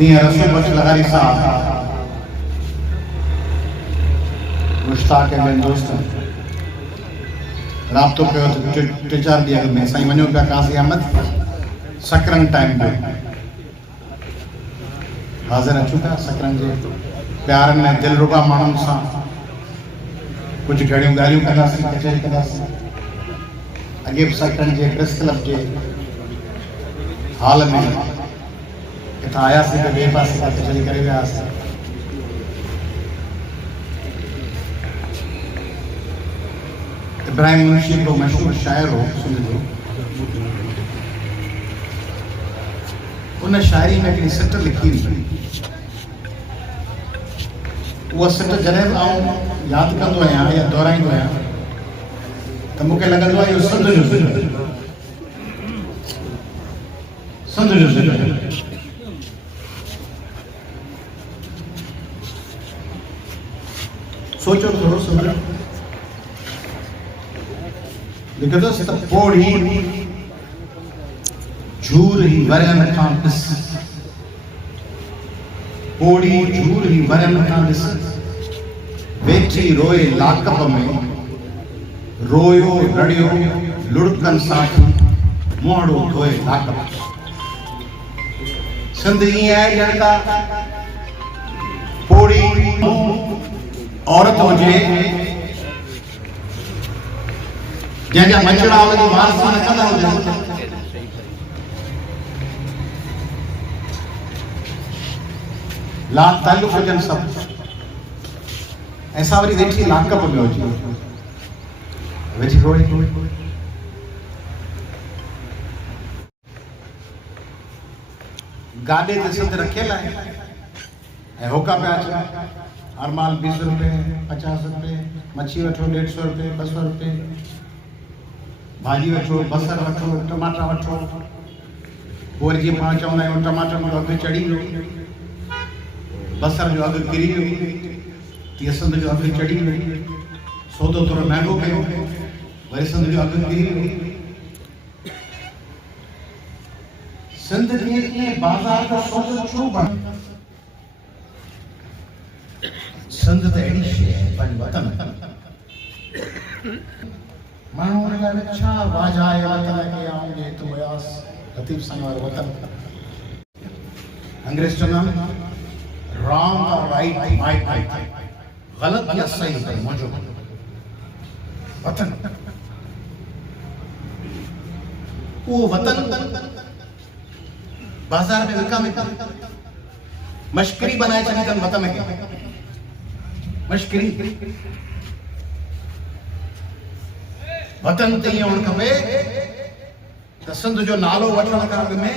तीअं रसूल बख्श लॻारी साहब मुश्ताक ऐं दोस्त राब्तो कयो त 3-4 ॾींहं अॻु में साईं वञो पिया काज़ी अहमद सकरंग टाइम जो हाज़िर अचूं पिया सकरंग जे प्यारनि में दिलरुबा माण्हुनि सां कुझु घणियूं ॻाल्हियूं कंदासीं कचहरी कंदासीं। अॻे बि सकरंग जे प्रेस क्लब जे हाल में किथां आयासीं त ॿिए पासे खां कचहरी करे वियासीं। इब्राहिम मुंशी हिकिड़ो मशहूरु शाइर हो सिंध जो। उन शाइरी में हिकिड़ी सिट लिखी हुई। उहा सिट जॾहिं बि आउं यादि कंदो आहियां या दोहराईंदो आहियां त मूंखे लॻंदो आहे इहो सिंध जो सिंध जो सोचो थोरो सिंध लिखंदुसि त पोड़ी झूर ही वरन खां ॾिस पोड़ी झूर ही वरन खां ॾिस वेठी रोए लाकब में रोयो रड़ियो लुड़कन सां मोहड़ो धोए लाकब। सिंध ईअं आहे ॼण त पोड़ी औरत हुजे जंहिंजा मचड़ा हुनजी वारसा नचंदा हुजनि ला ताल्लुक़ हुजनि सभु ऐं असां वरी वेठी लाकब में हुजे वेठी रोए। गाॾे ते सिंध रखियल आहे ऐं होका पिया अचनि हर माल 20 रुपए 50 रुपए मच्छी वठो 150 रुपए 200 रुपए भाॼी वठो बसर वठो टमाटा वठो पोइ जीअं पाण चवंदा आहियूं टमाटर जो अघु चढ़ी वियो बसर जो अघु किरी वियो तीअं सिंध जो अघु चढ़ी वियो सौदो थोरो महांगो कयो वरी सिंध जो अघु किरी वियो। सिंध कीअं बाज़ार जो सौदो छो बण सिंध त अहिड़ी शइ आहे पंहिंजो वतन माण्हू हुन लाइ छा वाजाए वतन खे आऊं जे तूं वयास लतीफ़ साईं वारो वतन। अंग्रेज चवंदा रॉन्ग और राइट माय राइट ग़लत या सही है मुंहिंजो वतन। वो वतन बाज़ार में विकामे मश्करी बनाए छॾी अथनि वतन खे मश्करी वतन ते ईअं हुअणु खपे त सिंध जो नालो वठण खां अॻु में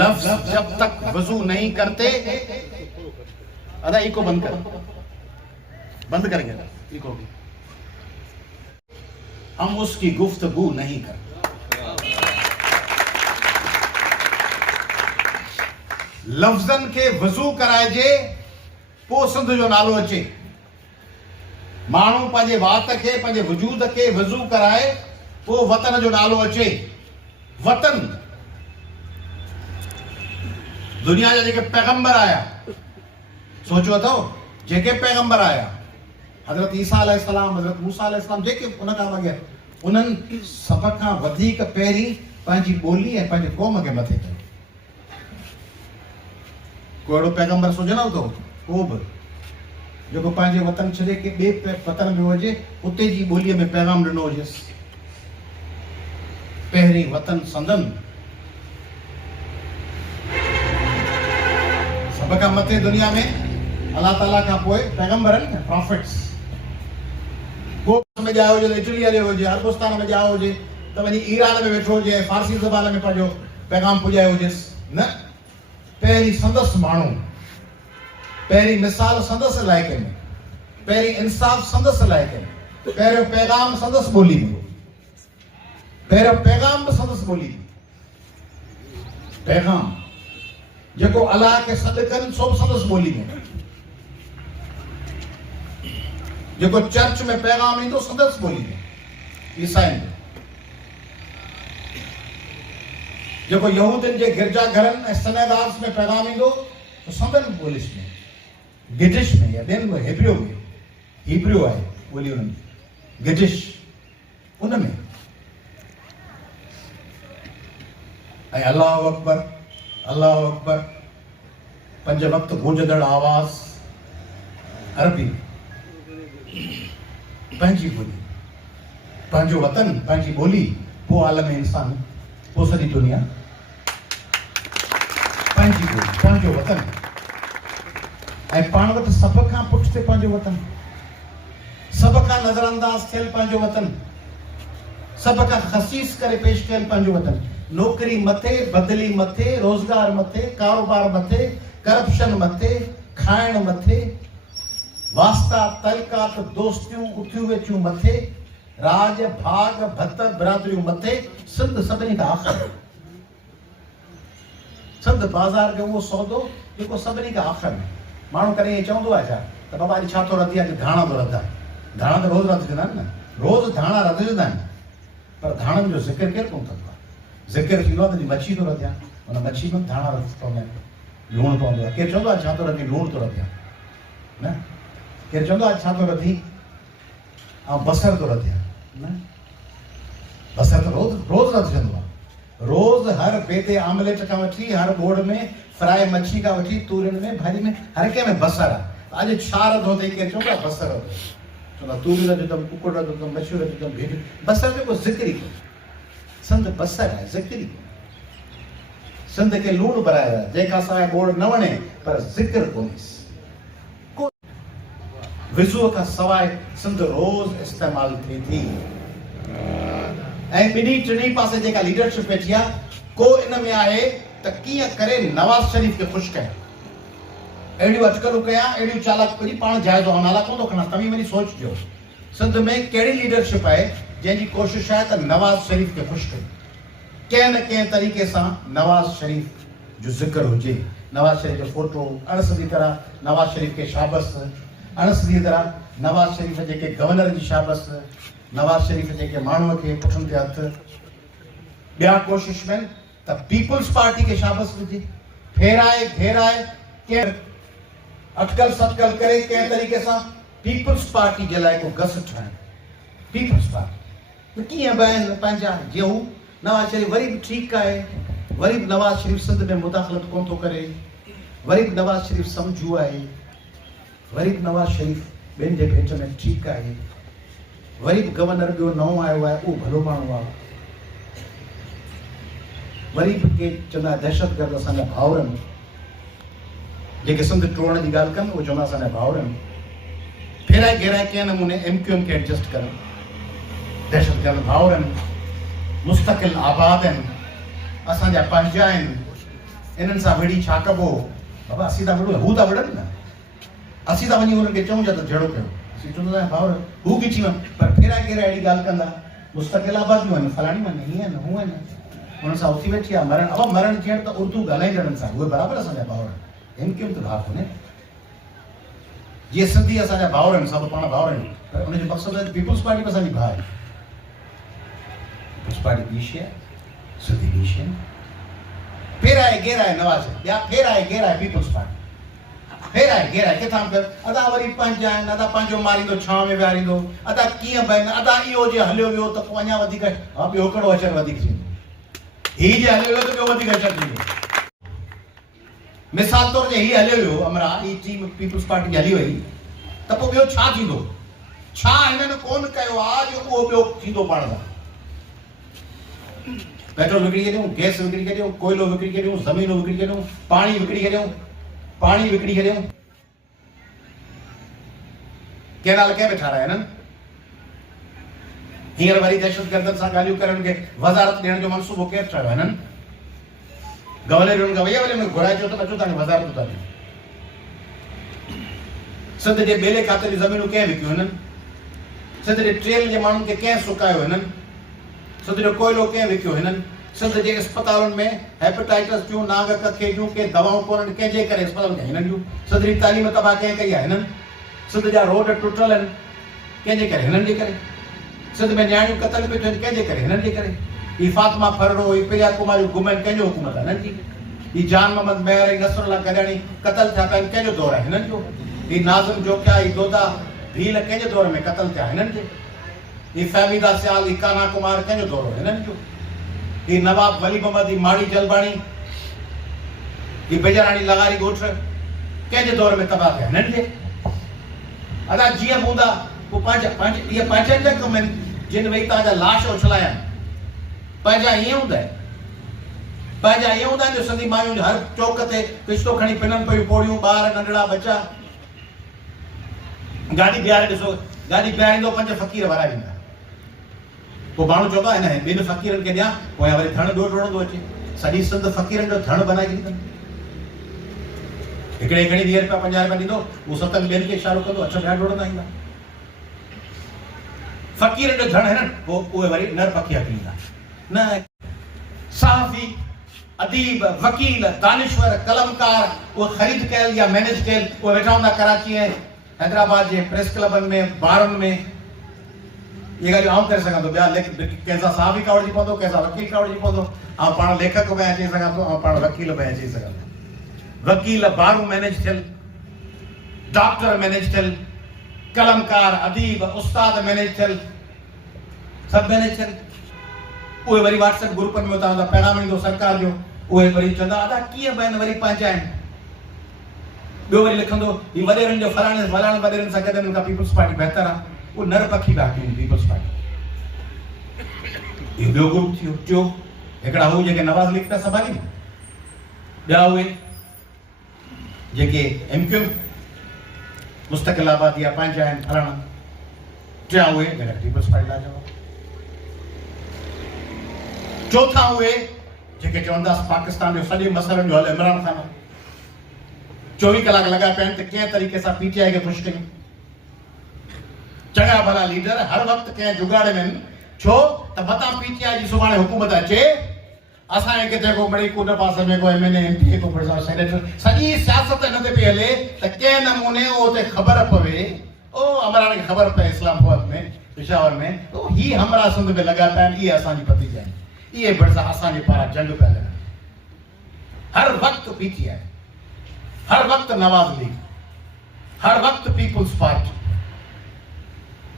लफ्ज़ जब तक वजू नहीं करते अदा इको बंद कर इको हम उसकी गुफ्तगू नहीं करते। लफ्ज़न के वजू कराइजे पोइ सिंध जो नालो अचे। माण्हू पंहिंजे वात खे पंहिंजे वजूद खे वजू कराए पोइ वतन जो नालो अचे। वतन दुनिया जा जेके पैगंबर आया सोचो अथव जेके पैगंबर आया हज़रत ईसा अलैहिस्सलाम हज़रत मूसा अलैहिस्सलाम जेके उन खां बग़ैर उन्हनि सभ खां वधीक पहिरीं पंहिंजी ॿोली ऐं पंहिंजे क़ौम खे मथे कयो। को अहिड़ो पैगंबर सुञाणो अथव को बि जेको पंहिंजे वतन छॾे के ॿिए वतन में हुजे उते जी ॿोलीअ में पैगाम ॾिनो हुजेसि। पहिरीं वतन संदन सभ खां मथे दुनिया में अल्लाह ताला खां पोइ पैगंबर आहिनि प्रॉफिट्स। को में ॼायो हुजे इटली हलियो हुजे अरबस्तान में ॼायो हुजे त वञी ईरान में वेठो हुजे फारसी ज़बान में पंहिंजो पैगाम पुॼायो हुजेसि न। पहिरीं संदसि माण्हू पहिरीं मिसाल संदसि इलाइक़े में पहिरीं इंसाफ़ संदसि इलाइक़े में पहिरियों पैगाम संदसि ॿोली में पहिरियों पैगाम बि संदसि ॿोली में पैगाम जेको अलाह खे सॾु कनि सो बि संदसि ॿोली में जेको चर्च में पैगाम ईंदो संदसि ॿोली में ईसाइनि जेको यहूदियुनि जे गिरजाघरनि ऐं सिनेगाग्स में पैगाम ईंदो तो संदन ॿोलिश में, गिडिश में या ॿियनि में, हिब्रू आहे ॿोली उन्हनि जी, गिडिश उन में। ऐं अल्लाहु अकबर 5 वक़्त गूंजंदड़ आवाज़ अरबी, पंहिंजी ॿोली, पंहिंजो वतन, पंहिंजी ॿोली, पोइ आलम इंसान, पोइ सॼी दुनिया। पंहिंजी ॿोली, पंहिंजो वतन, ऐं पाण वटि सभ खां पुठिते पंहिंजो वतन, सभ खां नज़रअंदाज़ थियल पंहिंजो वतन, सभ खां ख़सीस करे पेश कयल पंहिंजो वतन। नौकरी मथे, बदली मथे, रोज़गार मथे, कारोबार मथे, करप्शन मथे, खाइण मथे, वास्ता तलकात दोस्तियूं उथियूं वेठियूं मथे, राज भाग भत बिरादरियूं मथे, सिंध सभिनी खां आख़िर। सिंध बाज़ार जो उहो सौदो जेको सभिनी खां आख़िर में। माण्हू कॾहिं ईअं चवंदो आहे छा त बाबा अॼु छा थो रधी आहे, अॼु धाणा थो रधा। धाणा त रोज़ रधजंदा आहिनि न, रोज़ धाणा रधजंदा आहिनि, पर धाणनि जो ज़िक्र केरु कोन कंदो आहे। ज़िक्र थींदो आहे त मच्छी थो रधियां, हुन मच्छी में धाणा रध पवंदा आहिनि, लूणु पवंदो आहे। केरु चवंदो आहे छा थो रधी, लूणु थो रधियां न। केरु चवंदो आहे छा थो रधी, ऐं बसर थो रधियां न। बसर त रोज़ रधजंदो आहे, रोज़ हर बेदे आमलेट खां वठी, हर बोड़ में फ्राई मच्छी खां वठी, तूरियुनि में, भाॼी में, हर कंहिं में बसर आहे। अॼु छा रधो अथई, केरु चवंदो आहे बसर रधो, चवंदो आहे तूरी रधंदुमि, कुकुड़ रधंदुमि, मच्छी रधंदुमि, भीड़। बसर जेको ज़िक्र ई कोन्हे, सिंध बसर आहे, ज़िक्र ई कोन्हे। सिंध खे लूणु भरायो आहे, जंहिंखां सवाइ ॿोड़ न वणे, पर ज़िक्र कोन्हेसि। विज़ूअ खां सवाइ सिंध रोज़ इस्तेमालु थिए थी। ऐं ॿिन्ही टिनी पासे जेका लीडरशिप वेठी आहे, को इन में आहे त कीअं करे नवाज़ शरीफ़ खे ख़ुशि कयां, अहिड़ियूं अटकलूं कयां, अहिड़ियूं चालाकियूं। पाण जाइज़ो नाला कोन थो खणा, तव्हीं वञी सोचिजो सिंध में कहिड़ी लीडरशिप आहे जंहिंजी कोशिशि आहे त नवाज़ शरीफ़ खे ख़ुशि कयूं। कंहिं न कंहिं तरीक़े सां नवाज़ शरीफ़ जो ज़िक्र हुजे, नवाज़ शरीफ़ जो फोटो, अणसिधी तरह नवाज़ शरीफ़ खे शाबस, अणसिधी तरह नवाज़ शरीफ़ जेके गवर्नर जी शाबस, नवाज़ शरीफ़ जेके माण्हूअ खे पुठनि ते हथ। ॿिया कोशिश में त पीपुल्स पार्टी खे शाबस विझे, फेराए घेराए, कंहिं अटकल सटकल करे कंहिं तरीक़े सां पीपुल्स पार्टी जे लाइ को गस ठाहिण। पीपुल्स पार्टी कीअं बि आहिनि पंहिंजा, जीअं हू नवाज़ शरीफ़ वरी बि ठीकु आहे, वरी बि नवाज़ शरीफ़ सिंध में मुदाख़लत कोन थो करे, वरी बि नवाज़ शरीफ़ सम्झू आहे, वरी बि नवाज़ शरीफ़ ॿियनि जे भेट में ठीकु आहे, वरी बि गवर्नर ॿियो नओं आयो आहे, उहो भलो माण्हू आहे, वरी बि के चवंदा दहशतगर्द असांजा भाउर आहिनि, जेके सिंध टोड़ण जी ॻाल्हि कनि उहे चवंदा असांजा भाउर आहिनि। फेराए घेराए कंहिं नमूने MQM खे एडजस्ट कनि, दहशतगर्द भाउर आहिनि, मुस्तक़िल आबाद आहिनि, असांजा पंहिंजा आहिनि, इन्हनि सां विड़ी छा कबो। बाबा असीं था विड़ूं, हू था विड़नि न, असीं था वञी हुननि खे चऊं त जहिड़ो कयो, असीं चवंदा आहियूं भाउर हू ॻिची वञ, पर फेराए घेराए अहिड़ी ॻाल्हि कंदा, मुस्तक़िल आबादियूं आहिनि, फलाणी आहिनि, हीअं आहिनि, हूअं आहिनि, हुननि सां उथी वेठी आहे मरण। अब मरण थियण त उर्दू ॻाल्हाईंदड़नि सां, उहे बराबरि असांजा भाउर आहिनि, MQM त भाउ कोन्हे। जीअं सिंधी असांजा भाउर आहिनि, सभु पाण भाउर आहिनि, पर उनजो मक़सदु आहे पीपुल्स पार्टी बि असांजी भाउ आहे। पीपुल्स पार्टी ॿी शइ आहे, सिंधी ॿी शइ आहे। फेराए घेराए नवाज़, ॿिया फेराए घेराए पीपुल्स पार्टी, फेराए घेराए किथां बि अदा वरी पंहिंजा आहिनि, अदा पंहिंजो मारींदो, छांव में विहारींदो, अदा कीअं बि आहिनि, अदा इहो जे हलियो वियो त पोइ अञा वधीक, हा ॿियो कहिड़ो अचर वधीक थींदो, हीउ जे हलियो वियो त ॿियो वधीक अचर थींदो। मिसाल तौर ते हीउ हलियो वियो अमरा, ही टीम पीपुल्स पार्टी हली वई त पोइ ॿियो छा थींदो, छा हिननि कोन कयो आहे जो उहो ॿियो थींदो पाण सां। पेट्रोल विकिणी छॾियूं, गैस विकिणी छॾियूं, कोयलो विकिणी छॾियूं, ज़मीनूं विकिणी छॾियूं, पाणी विकिणी छॾियूं, पाणी विकिणी छॾियूं, कैनाल कंहिं बि ठाराया हिननि। हींअर वरी दहशतगर्दनि सां ॻाल्हियूं करण खे वज़ारत ॾियण जो मनसूबो केरु ठाहियो हिननि। गवर्नर हुननि खां वई वरी हुनखे घुराए चयो त अचो तव्हांखे वज़ारत था ॾियूं। सिंध जे ॿेले खाते जी ज़मीनूं कंहिं विकियूं हिननि, सिंध जे ट्रेल जे माण्हुनि खे कंहिं सुकायो हिननि, सिंध जो कोयलो कंहिं विकियो हिननि, सिंध जे अस्पतालुनि में हेपेटाइटिस जूं, नांग कखे जूं के दवाऊं कोन्हनि, कंहिंजे करे अस्पताल में हिननि जूं, सिंध जी तालीम तबाह कंहिं कई आहे हिननि, सिंध जा रोड टुटल आहिनि कंहिंजे करे, हिननि जे करे, सिंध में नियाणियूं क़तल पियूं थियनि कंहिंजे करे, हिननि जे करे। ये फातिमा फर्रो ये प्रिया कुमारी गुमन कंजो हुकूमत है नन जी ये जान मोहम्मद मेहर नसरुल्लाह गदानी कत्ल था पेन कंजो दौर है नन जो ये नाज़िम जोकिया ये दोदा भील कंजो दौर में कत्ल था नन जे ये फहमीदा सियाल ये काना कुमार कंजो दौर है नन जो ये नवाब वली मोहम्मद ये माड़ी जलबानी ये बेजरानी लगारी गोठ कंहिंजे दौर में तबाह थिया नंढे अदा जीअं हूंदा पोइ इहे पंहिंजनि जा कम आहिनि जिन वेही तव्हांजा लाश उछलाया पंहिंजा ईअं हूंदा आहिनि पंहिंजा ईअं हूंदा आहिनि जो सिंधी मायूं हर चौक ते पिछतो खणी पिननि पियूं पोड़ियूं ॿार नंढड़ा बच्चा गाॾी बीहारे ॾिसो गाॾी बीहारींदो 5 फ़क़ीर वराए वेंदा पोइ माण्हू चवंदो आहे हिन 2 फ़क़ीरनि खे ॾियां पोइ वरी धण ॾोड़ ॾोड़ंदो अचे सॼी सिंध फ़क़ीरनि जो धण बनाए ॾींदनि हिकिड़े घणी 20 रुपया 50 रुपया ॾींदो उहो 7 ॿियनि खे इशारो कंदो अठ ॿिया ॾोड़ंदा ईंदा फ़क़ीर जो धण है पोइ उहे वरी नर पखी हकींदा न सहाफ़ी अदीब वकील दानिश्वर कलमकार उहे ख़रीद कयल या मैनेज कयल उहे वेठा हूंदा कराची ऐं हैदराबाद जे प्रेस क्लबनि में बारनि में ये ॻाल्हियूं आउं करे सघां थो ॿिया कंहिंसां सहाफ़ी कावड़जी पवंदो कंहिंसां वकील कावड़जी पवंदो ऐं पाण लेखक बि अची सघां थो ऐं पाण वकील बि अची सघां थो वकील बारू मैनेज थियल डॉक्टर मैनेज थियल कलमकार अदीब उस्ताद मैनेज थियल सब मैनेज थियल उहे वरी व्हाट्सएप ग्रुपनि में उतां पैगाम ईंदो सरकार जो उहे वरी चवंदा अदा कीअं बि आहिनि वरी पंहिंजा आहिनि ॿियो वरी लिखंदो ही वॾेरनि जो फलाणे वॾेरनि सां गॾु उनखां पीपल्स पार्टी बहितर आहे उहो नर पखी बि हाकिम पीपल्स पार्टी इहो ॿियो ग्रुप थियो टियों हिकिड़ा हू जेके नवाज़ लीग पिया संभाली ॿिया उहे जेके एमक्यू मुस्तकिल आबादी या पंहिंजा आहिनि फलाणा टिया उहे जेका पीपल्स पार्टी लाइ जवाब चौथा उहे जेके चवंदासीं पाकिस्तान जो सॼे मसइलनि जो हल इमरान ख़ान 24 कलाक लॻा पिया आहिनि त कंहिं तरीक़े सां पीटीआई खे ख़ुशि कयूं चङा भला लीडर हर वक़्तु कंहिं जुगाड़े में छो त मतां पीटीआई जी सुभाणे हुकूमत अचे असांजे किथे को बड़ी कूट पासे में को एमएनए एमपी को सेनेटर सॼी सियासत हिन ते पई हले त कंहिं नमूने उते ख़बर पवे ओ अमरान खे ख़बर पए इस्लामाबाद में पेशावर में तो ही हमरा सिंध में लॻा पिया आहिनि इहे असांजी भतीजा आहिनि इहे भरिसां असांजे पारां जंग पिया लड़नि हर वक़्तु पीटीआई हर वक़्तु नवाज़ लीग हर वक़्तु पीपल्स पार्टी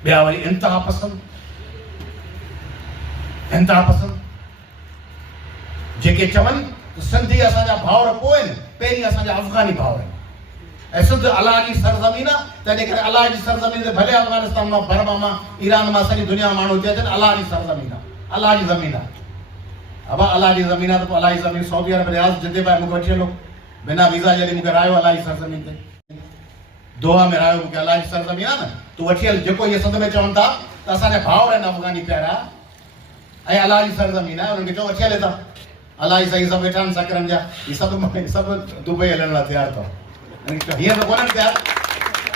ॿिया वरी इंतहा पसंद जेके चवनि त सिंधी असांजा भाउर पोइ आहिनि पहिरीं असांजा अफ़गानी भाउर आहिनि ऐं सिंध अलाह जी सरज़मीन आहे तंहिंजे करे अलाह जी सरज़मीन ते भले अफ़गानिस्तान मां बर्मा मां ईरान मां सॼी दुनिया में माण्हू अची अचनि अलाह जी सरज़मीन आहे अलाह जी ज़मीन आहे अबा अलाह जी ज़मीन आहे त पोइ अलाह जी ज़मीन सऊदी अरब रियाज़ जिते पाए मूंखे वठी हलो बिना वीज़ा जॾहिं मूंखे रायो अलाह जी सरज़मीन ते दोहा में रायो मूंखे अलाह जी सरज़मीन आहे न तूं वठी हल जेको इहे सिंध में चवनि था त असांजा भाउर आहिनि अफ़गानी प्यारा ऐं अलाह जी सरज़मीन आहे उन्हनि खे चओ वठी हले था अलाह जी सही सभु वेठा आहिनि सकरनि जा ही सभु दुबई हलण लाइ तयारु अथव हींअर त कोन्हनि तयारु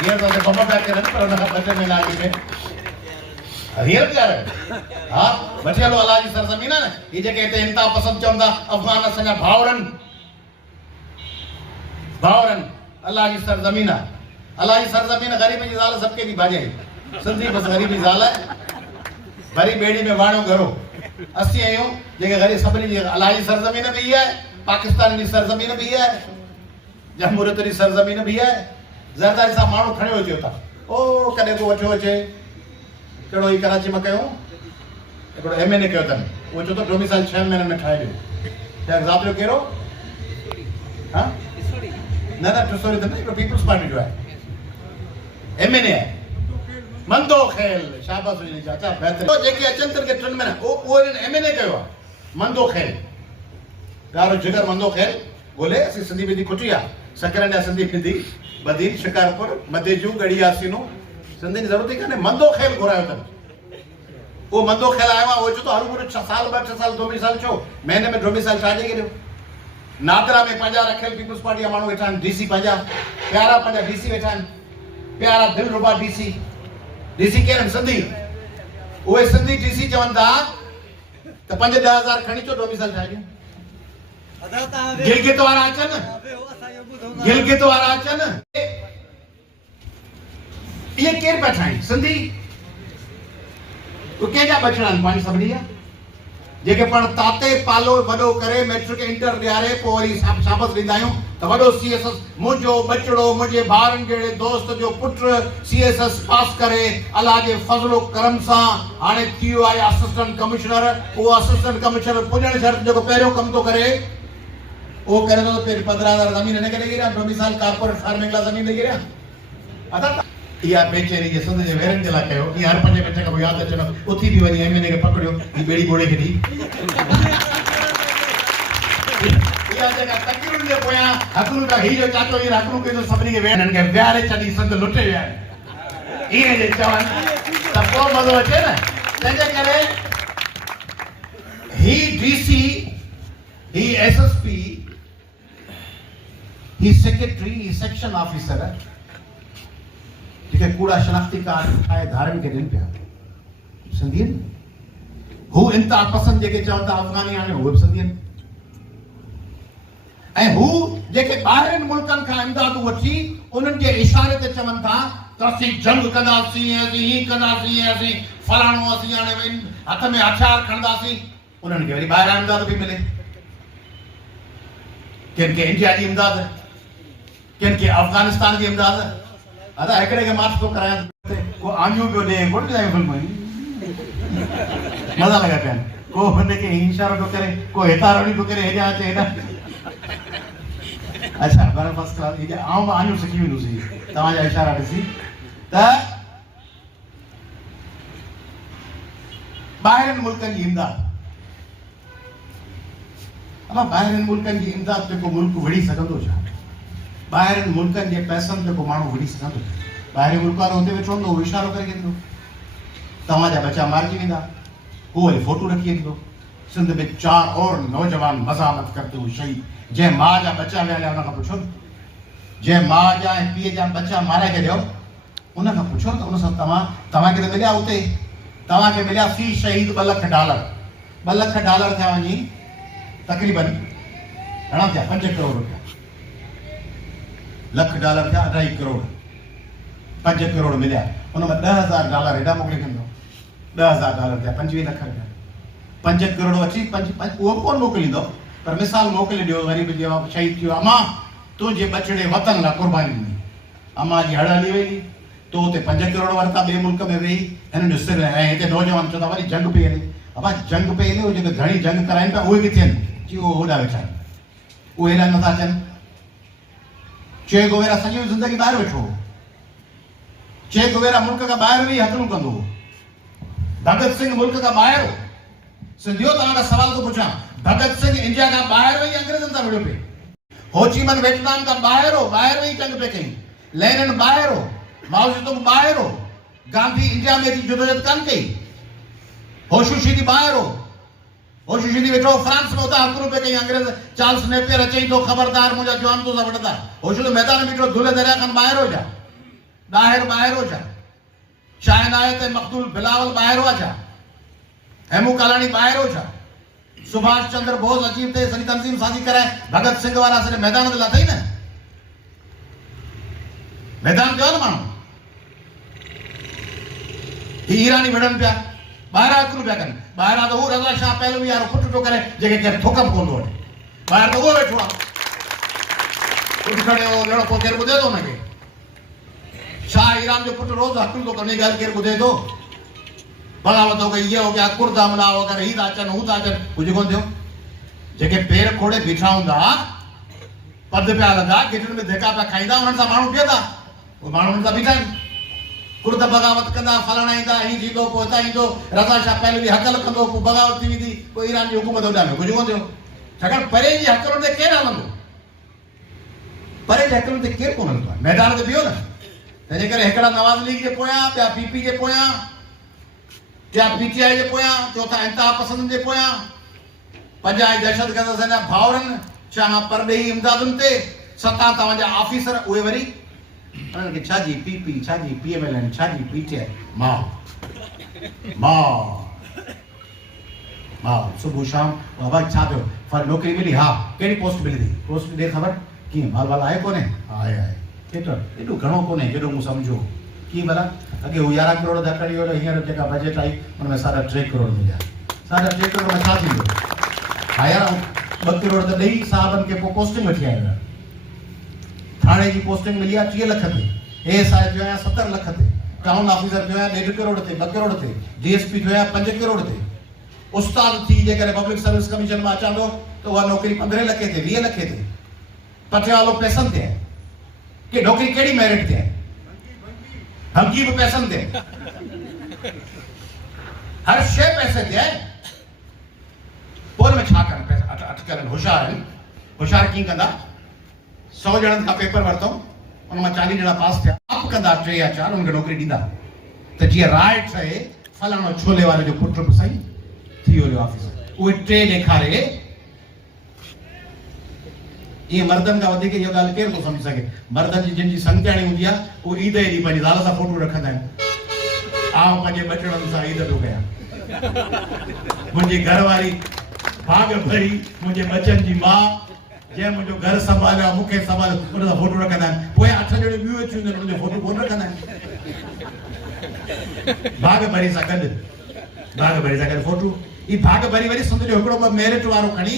हींअर त बम पिया करनि पर हुन खां 2 महीना अॻु में हींअर तयारु आहिनि हा वठी हलो अलाह जी सरज़मीन आहे न ही जेके हिते इंतहा पसंदि चवंदा अफ़गान असांजा भाउरनि अलाह जी सरज़मीन आहे अलाह जी सरज़मीन ग़रीबी जी ज़ाल सबके दी भाॼाई सिंधी बसि ग़रीबी ज़ाल आहे भरी ॿेड़ी में वाणो घरो असीं आहियूं जेके ग़रीब सभिनी जी अलाह जी सरज़मीन बि इहा आहे पाकिस्तान जी सरज़मीन बि इहा आहे जमहूरियत जी सरज़मीन बि इहा आहे ज़रदारी सां माण्हू खणियो अचे उतां ओ कॾहिं को वठियो अचे कहिड़ो ही कराची मां कयूं हिकिड़ो एमएनए कयो अथनि उहो चओ त डोमिसाइल 6 महीननि में ठाहे ॾियो छा ज़ाबितो कहिड़ो हा न टिसोरी त न हिकिड़ो पीपल्स पार्टी जो आहे एमएनए आहे मंदो ख़्याल शाबाश हुजे चाचा बहितरीन जेके अचनि था के 3 महीना उहो एमएनए कयो आहे मंदो ख़्याल गारो जिगर मंदो ख़्याल ॻोल्हे असीं सिंधी बिंदी खुटी आहे सकरनि जा सिंधी बिंदी बदीन शिकारपुर मदेजू गढ़ी आसीनो सिंधियुनि जी ज़रूरत ई कान्हे मंदो ख़्याल घुरायो अथनि उहो मंदो ख़्याल आयो आहे उहो चओ त हर पूरे 6 साल 6 साल डोमिसाइल छो महीने में डोमिसाइल ठाहे ॾेई ॾियो नादरा में पंहिंजा रखियल पीपल्स पार्टी जा माण्हू वेठा आहिनि डीसी पंहिंजा प्यारा पंहिंजा डीसी वेठा आहिनि प्यारा दिलरुबा डीसी केरु आहिनि सिंधी उहे सिंधी डीसी चवनि था त 5-10 हज़ार खणी अचो डोमिसाइल ठाहे ॾियो गिलगित वारा अचनि इहे केरु पिया ठाहिनि सिंधी कंहिंजा बचड़ा आहिनि पंहिंजी सभिनी जा जेके पण ताते पालो वडो करे मैट्रिक इंटर ॾियारे पोइ वरी शाबस ॾींदा आहियूं त वॾो CSS मुंहिंजो बचड़ो मुंहिंजे ॿारनि जहिड़े दोस्त जो पुटु CSS पास करे अलाह जे फज़लो करम सां हाणे थी वियो आहे असिस्टेंट कमिश्नर। उहो असिस्टेंट कमिश्नर पुॼण शर्त जेको पहिरियों कमु थो करे वो करे तो फिर 15,000 जमीन ने करे गिरा 2 साल कॉर्पोरेट फार्मिंग ला जमीन दे गिरा अदा या बेचेरी जे संद जे वेरन जे ला कयो ई हर पंजे बच्चे का याद अचनो उथी भी वनी एमएनए के पकड़ियो ई बेड़ी गोड़े के दी या जगह तकरुन जे पोया हकरू का ही जो चाचो ई हकरू के जो सबनी के वेरन के प्यारे चडी संद लुटे या ई जे चवन त को मजो अचे ना तंजे करे ही DC ही SSP ही सेक्रेटरी ही सेक्शन ऑफिसर जेके कूड़ा शनाख्ती कार्ड ठाहे धारनि खे ॾियनि पिया सिंधियुनि हू इंतिहा पसंद जेके चवनि था अफ़गानी आहिनि उहे बि सिंधियुनि ऐं हू जेके ॿाहिरिनि मुल्कनि खां इमदादूं वठी उन्हनि जे इशारे ते चवनि था त असीं जंग कंदासीं असीं हीअं कंदासीं असीं फलाणो असीं हाणे हथ में हथियार खणंदासीं उन्हनि खे वरी ॿाहिरां इमदाद बि मिले किन के इंडिया जी इमदाद किन के अफगानिस्तान जी इमदाद अदा हिकिड़े खे माफ़ थो करायां को आनियूं पियो ॾे कोन ॾिजायूं फिल्मूं मज़ा लॻा पिया को हुनखे इशारो पियो करे को हितां रवड़ी पियो करे हेॾां अचे हेॾां अच्छा पर फर्स्ट क्लास आऊं आनियूं सिखी वेंदुसि तव्हांजा इशारा ॾिसी त ॿाहिरिनि मुल्कनि जी इमदाद अब ॿाहिरिनि मुल्कनि जी इमदाद जेको मुल्क विड़ी सघंदो छा ॿाहिरिनि मुल्कनि जे पैसनि ते को माण्हू विड़ी सघंदो ॿाहिरि मुल्क वारो हुते वेठो हूंदो इशारो करे वेंदो तव्हांजा बच्चा मारिजी वेंदा हू वरी फोटो रखी वेंदो सिंध में 4 और नौजवान मज़ामत करते हुए शहीद जंहिं माउ जा बच्चा विया उन खां पुछो जंहिं माउ जा ऐं पीउ जा बच्चा मारे खे ॾियो उन खां पुछो त उन सां तव्हांखे त मिलिया उते तव्हांखे मिलिया फी शहीद $2 लाख $2 लाख थिया वञी तकरीबन घणा थिया 5 करोड़ रुपया $1 लाख थिया $2.5 करोड़ 5 करोड़ मिलिया उन में $10,000 हेॾा मोकिले कंदो $10,000 थिया 25 लाख थिया 5 करोड़ अची उहो कोन मोकिलींदो पर मिसाल मोकिले ॾियो वरी बि जवाब शहीद थियो अमा तुंहिंजे बचड़े वतन लाइ कुर्बानी ॾिनी अमा जी हड़ हली वई तो हुते 5 करोड़ वरिता ॿिए मुल्क में वेही हिननि जो सिर ऐं हिते नौजवान चवंदा वरी जंग पई हले अबा जंग पई हले जेके घणी जंग कराइनि पिया उहे किथे आहिनि जी उहो होॾा वेठा आहिनि उहे हेॾा नथा अचनि चे गुवेरा सॼी ज़िंदगी ॿाहिरि वेठो हो चे गुवेरा मुल्क खां ॿाहिरि वेही हथड़ूं कंदो हो भगत सिंह मुल्क खां ॿाहिरि हो सिंधियो तव्हां खां सवाल थो पुछां भगत सिंह इंडिया खां ॿाहिरि वेही अंग्रेज़नि सां विड़ियो पिए होचीमन वियतनाम खां ॿाहिरि हो ॿाहिरि वेही जंग पे कई लेनिन ॿाहिरि हो माओ ज़ेतुंग ॿाहिरि हो गांधी इंडिया में एॾी जदोजहद कान कई होशूशीदी ॿाहिरि हो होशूशीदी वेठो फ्रांस में उतां हक़ रुपए कई अंग्रेज़ चार्ल्स नेपियर अचई तो ख़बरदार मुंहिंजा जवान तो सां वठंदा होशूद मैदान में बीठो धुले दरिया खां ॿाहिरि हो जा ॿाहिरि हो जा शाह इनायत ऐं मक़तूल बिलावल ॿाहिरि हो जा हेमू कालाणी ॿाहिरि हो जा सुभाष चंद्र बोस अची हिते सॼी तंज़ीम साज़ी कराए भगत सिंह वारा सॼे मैदान ते लाथई न मैदान कयो न माण्हू ही ईरानी विढ़नि पिया ॿाहिरां हक़ पिया कनि ॿाहिरां त हू रज़ा शाह पहलवी वारो पुटु थो करे जेके केरु थोक बि कोन थो वठे ॿाहिरि त उहो वेठो आहे उठ खड़े हो लड़ो पोइ केरु ॿुधे थो हुनखे शाह ईरान जो पुटु रोज़ हक़ थो करे ॻाल्हि केरु ॿुधे थो बग़ावत हो गई ये हो गया कुर्द हमला हो गया ही था अचनि हू था अचनि कुझु कोन थियो जेके पेर खोड़े बीठा हूंदा पद पिया लॻा गिटनि में धिका पिया खाईंदा उन्हनि सां माण्हू बीहंदा उहे माण्हू उन्हनि सां बीठा आहिनि कुर्द बग़ावत कंदा फलाणा ईंदा हीअं थींदो पोइ हितां ईंदो रज़ा शाह पहलवी हक़ लिखंदो पोइ बग़ावत थी वेंदी पोइ ईरान जी हुकूमत उॾामे कुझु कोन थियो छाकाणि परे जी हक़नि ते केरु हलंदो परे जे हक़नि ते केरु कोन हलंदो आहे मैदान ते बीहो न तंहिंजे करे हिकिड़ा नवाज़ लीग जे पोयां ॿिया PP जे पोयां टिया PTI जे पोयां चौथा इंतिहा पसंद जे पोयां पंजा दहशतगर्द असांजा भाउरनि छा परॾेही इमदादुनि ते 7 तव्हांजा ऑफिसर उहे वरी उन्हनि खे छा जी PP छा जी PMLN छा जी PTI मां सुबुह शाम बाबा छा थियो पर नौकिरी मिली हा कहिड़ी पोस्ट मिली थी पोस्ट ॾे ख़बर कीअं माल वाल आहे कोन्हे आहे केतिरो एॾो घणो कोन्हे केॾो मूं सम्झो कीअं भला अॻे हू 11 करोड़ धकड़ी वियो हींअर जेका बजट आई हुन में 3.5 करोड़ मिलिया साढा 3 करोड़ में छा थींदो हायर 2 करोड़ त ॾेई साहबन खे पोइ पोस्टिंग वठी आया थाणे जी पोस्टिंग मिली आहे 30 लख ते एएसआई जो आहे 70 लख ते टाउन ऑफिसर जो आहे 1.5 करोड़ ते 2 करोड़ ते डीएसपी जो आहे 5 करोड़ ते उस्ताद थी जेकर पब्लिक सर्विस कमीशन में अचां थो तो वह नौकरी 15 लख ते 20 लख ते पटियालो पैसनि ते आहे कि नौकरी कहिड़ी मेरिट ते आहे धमकी भी पैसनि ते हर शइ पैसे ते आहे पोइ में छा कनि पैसा अटकल होशियार आहिनि होशियार कीअं कंदा 100 ॼणनि खां पेपर वरितो उन मां 40 ॼणा पास थिया अप कंदा 3 या 4 उनखे नौकरी ॾींदा त जीअं राय ठहे फलाणो छोले वारे जो पुट बि सही थी वियो ऑफिसर उहे 3 ॾेखारे ये मर्दन का वधीक इहो ॻाल्हि केरु थो सम्झी सघे मर्दन जी जिन जी संख्याणी हूंदी आहे उहे ईद ॾींहुं पंहिंजी ज़ाल सां फोटो रखंदा आहिनि आउं पंहिंजे ॿचड़नि सां ईद थो कयां मुंहिंजी घरवारी भाग भरी मुंहिंजे बचनि जी माउ जंहिं मुंहिंजो घर संभालियो मूंखे संभालियो उन सां फोटो रखंदा आहिनि पोइ 8 ॼणियूं ॿियूं अची हूंदियूं उनजो फोटो कोन रखंदा आहिनि भाग भरी सां गॾु फोटो ई भाग भरी वरी संत जो हिकिड़ो मेरिट वारो खणी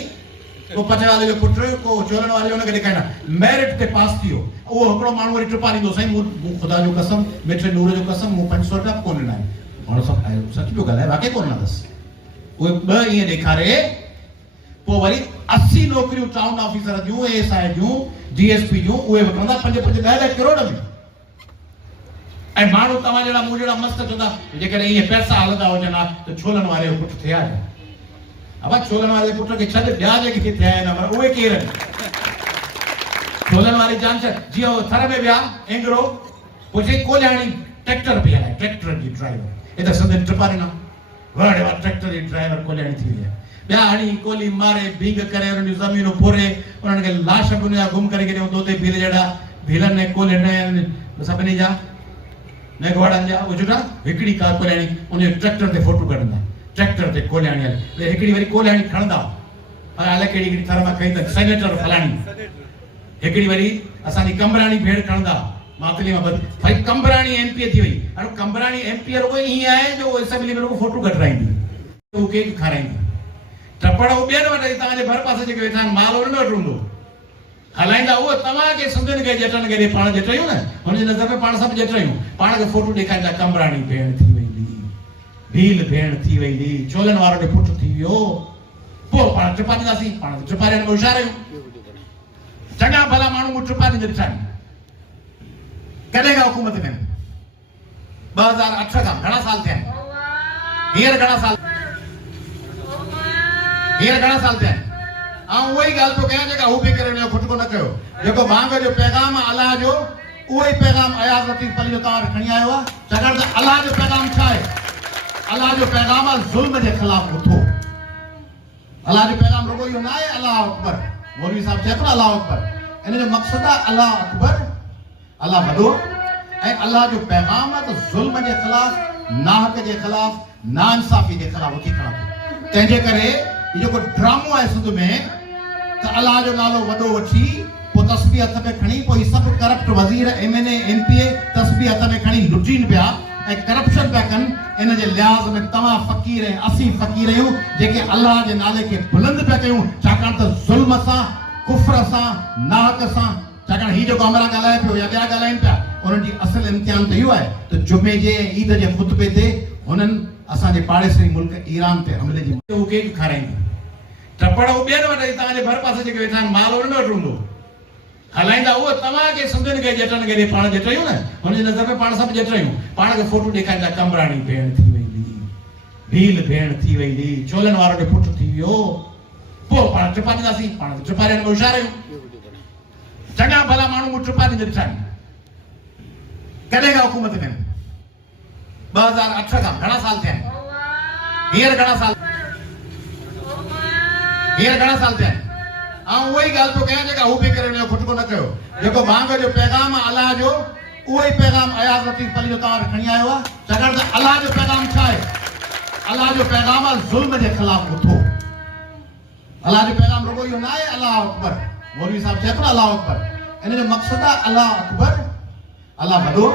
को पचे वाले जो पुट को चोलन वाले उनखे ॾेखारींदा मेरिट ते पास थियो उहो हिकिड़ो माण्हू वरी टिपा ॾींदो साईं मूं ख़ुदा जो कसम मिठे नूर जो कसम मूं 500 रुपया कोन ॾिना आहिनि माण्हू सभु आयो सच पियो ॻाल्हाए वाकई कोन ॾिनसि उहे 2 ईअं ॾेखारे पोइ वरी 80 नौकरियूं टाउन ऑफिसर जूं एएसआई जूं डीएसपी जूं उहे विकिणंदा 5-5 करोड़ में ऐं माण्हू तव्हां जहिड़ा मूं जहिड़ा मस्त चवंदा जेकॾहिं ईअं पैसा हलंदा हुजनि हा त छोलनि वारे जो पुटु थिया अब छोलन वाले पुट के छद ॿिया जेके थिया आहिनि पर उहे केर छोलन वाली जान जीअं थर में विया एंगरो पोइ चई कोलियाणी ट्रैक्टर पे हलाए ट्रैक्टर जी ड्राइवर हे त संदन टिपारीना वड़े वा ट्रैक्टर जी ड्राइवर कोलियाणी थी विया ॿिया हणी कोली मारे भीग करे उन्हनि जूं ज़मीनूं फोरे उन्हनि खे लाश उनजा गुम करे करे उते भील जहिड़ा भीलनि में कोले न सभिनी जा मेघवाड़नि जा उहे जुड़ा हिकिड़ी कार कोलियाणी उनजे ट्रैक्टर ते फोटो कढंदा ट्रैक्टर ते कोलियाणी हले हिकिड़ी वरी कोलियाणी खणंदा पर अलाए कहिड़ी हिकिड़ी थर मां खई त सेनेटर फलाणी हिकिड़ी वरी असांजी कंबराणी भेड़ खणंदा मातली मां भाई कंबराणी एमपी थी वई हाणे कंबराणी एमपी रुगो ईअं आहे जो असेंबली में रुगो फोटो कढाईंदी उहो केक खाराईंदी टपड़ उहो ॿियनि वटि तव्हांजे भर पासे जेके वेठा आहिनि माल उन्हनि वटि हूंदो हलाईंदा उहो तव्हांखे सिंधियुनि खे जटनि खे पाण जटायूं न हुनजी नज़र में पाण सभु जटायूं पाण खे फोटो ॾेखारींदा कंबराणी भेण थी वई भील भेण थी वई छोलनि वारो जो पुटु थी वियो पोइ पाण टिपारींदासीं पाण टिपारीनि में होशियार आहियूं चङा भला माण्हू मूं टिपारी ॾिठा आहिनि कॾहिं खां हुकूमत में 2008 खां घणा साल थिया आहिनि हींअर घणा साल थिया आहिनि ऐं उहा ई ॻाल्हि थो कयां जेका हू बि करे हुनजो खुटको न कयो जेको भांग जो पैगाम आहे अलाह जो उहो ई पैगाम अयाज़ लतीफ़ अली जो तव्हां वटि खणी आयो आहे छाकाणि त अलाह जो पैगाम छा आहे अल्लाह जो पैगाम आहे ज़ुल्म के खिलाफ उठो अल्लाह जो पैगाम रुगो इहो न आहे अल्लाह अकबर मौलवी साहब चए थो अल्लाह अकबर इन जो मक़सद आहे अल्लाह अकबर अल्लाह वॾो ऐं अल्लाह जो पैगाम आहे त ज़ुल्म के खिलाफ नाहक के खिलाफ नाइंसाफ़ी के खिलाफ उथी खड़ा तंहिंजे करे इहो जेको ड्रामो आहे सिंध में त अल्लाह जो नालो वॾो वठी पोइ तस्बीह हथ में खणी पोइ सभु करप्ट वज़ीर एमएनए एमपीए तस्बीह हथ में खणी लुटीनि पिया ऐं करप्शन पिया कनि इन जे लिहाज़ में तव्हां फ़क़ीर ऐं असीं फ़क़ीर आहियूं जेके अल्लाह जे नाले खे बुलंद पिया कयूं छाकाणि त ज़ुल्म सां कुफ्र सां नाहक सां छाकाणि हीउ जेको अमरा ॻाल्हाए पियो या ॿिया ॻाल्हाइनि पिया उन्हनि जी असुलु इम्तिहान त इहो आहे त जुमे जे ईद जे ख़ुतबे ते हुननि असांजे पाड़ेसरी मुल्क ईरान ते हमले जी उहो केक खाराईंदी टपड़ उहो ॿियनि वटि तव्हांजे भर पासे जेके वेठा आहिनि माल उन्हनि वटि हूंदो हलाईंदा उहो तव्हांखे सिंधियुनि खे जटनि खे पाण जटायूं न हुनजी नज़र में पाण सभु जटायूं पाण खे फोटो ॾेखारींदा कंबराणी भेण थी वई भील भेण थी वई छोलनि वारो जो पुटु थी वियो पोइ पाण टिपारींदासीं पाण टिपारीनि में होशियार आहियूं चङा भला माण्हू मूं टिपारी ॾिठा आहिनि कॾहिं खां हुकूमत में 2008 खां घणा साल थिया आहिनि हींअर घणा साल थिया आहिनि ऐं उहा ई ॻाल्हि थो कयां जेका हू बि करे हुनजो खुटको न कयो जेको भांग जो पैगाम आहे अलाह जो उहो ई पैगाम अयाज़ लतीफ़ अली जो तव्हां वटि खणी आयो आहे छाकाणि त अलाह जो पैगाम छा आहे अल्लाह जो पैगाम आहे ज़ुल्म के खिलाफ उठो अल्लाह जो पैगाम रुगो इहो न आहे अल्लाह अकबर मौलवी साहब चए थो न अल्लाह अकबर इन जो मक़सद आहे अल्लाह अकबर अल्लाह वॾो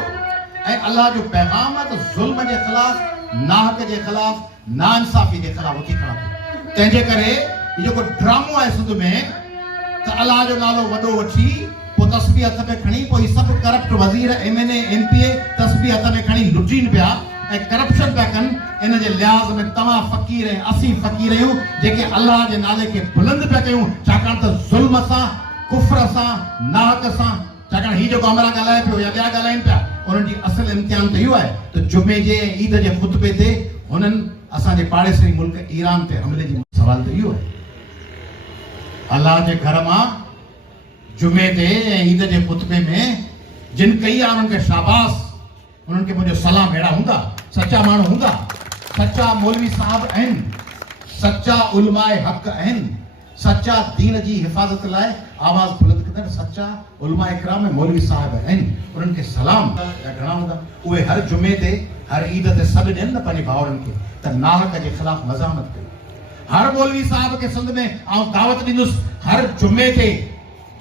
ऐं अल्लाह जो पैगाम आहे त ज़ुल्म के खिलाफ नाहक के खिलाफ नाइंसाफ़ी जे ख़िलाफ़ उथी खड़ा थिया। तंहिंजे करे इहो जेको ड्रामो आहे सिंध में त अलाह जो नालो वॾो वठी पोइ तस्बीह हथ में खणी पोइ सभु करप्ट वज़ीर MNA MPA तस्बीह हथ में खणी लुटीनि पिया ऐं करप्शन पिया कनि। इन जे लिहाज़ में तव्हां फ़क़ीर ऐं असीं फ़क़ीर आहियूं जेके अलाह जे नाले खे बुलंद पिया कयूं, छाकाणि त ज़ुल्म सां, कुफ्र सां, नाहक सां। छाकाणि हीउ जेको अमरा ॻाल्हाए पियो या ॿिया ॻाल्हाइनि पिया, उन्हनि जी असुल इम्तिहान त इहो आहे त जुमे जे ईद जे ख़ुतबे ते हुननि असांजे पाड़ेसरी मुल्क ईरान ते हमले जी सवाल त इहो आहे। अलाह जे घर मां जुमे ते ऐं ईद जे ख़ुतबे में जिन कई आहे उन्हनि खे शाबाश, उन्हनि खे मुंहिंजो सलाम। अहिड़ा हूंदा, सचा माण्हू हूंदा, सचा मौलवी साहब आहिनि, सचा उलमाए हक़ आहिनि, सच्चा दीन जी हिफ़ाज़त लाइ आवाज़ बुलंद कंदड़ सच्चा उलमा इकराम ऐं मौलवी साहब आहिनि, उन्हनि खे सलाम। या घणा हूंदा उहे हर जुमे ते हर ईद ते सॾु ॾियनि न पंहिंजे भाउरनि खे त नाहक जे ख़िलाफ़ मज़ामत कयो। हर मौलवी साहब खे सिंध में आउं दावत ॾींदुसि, हर जुमे ते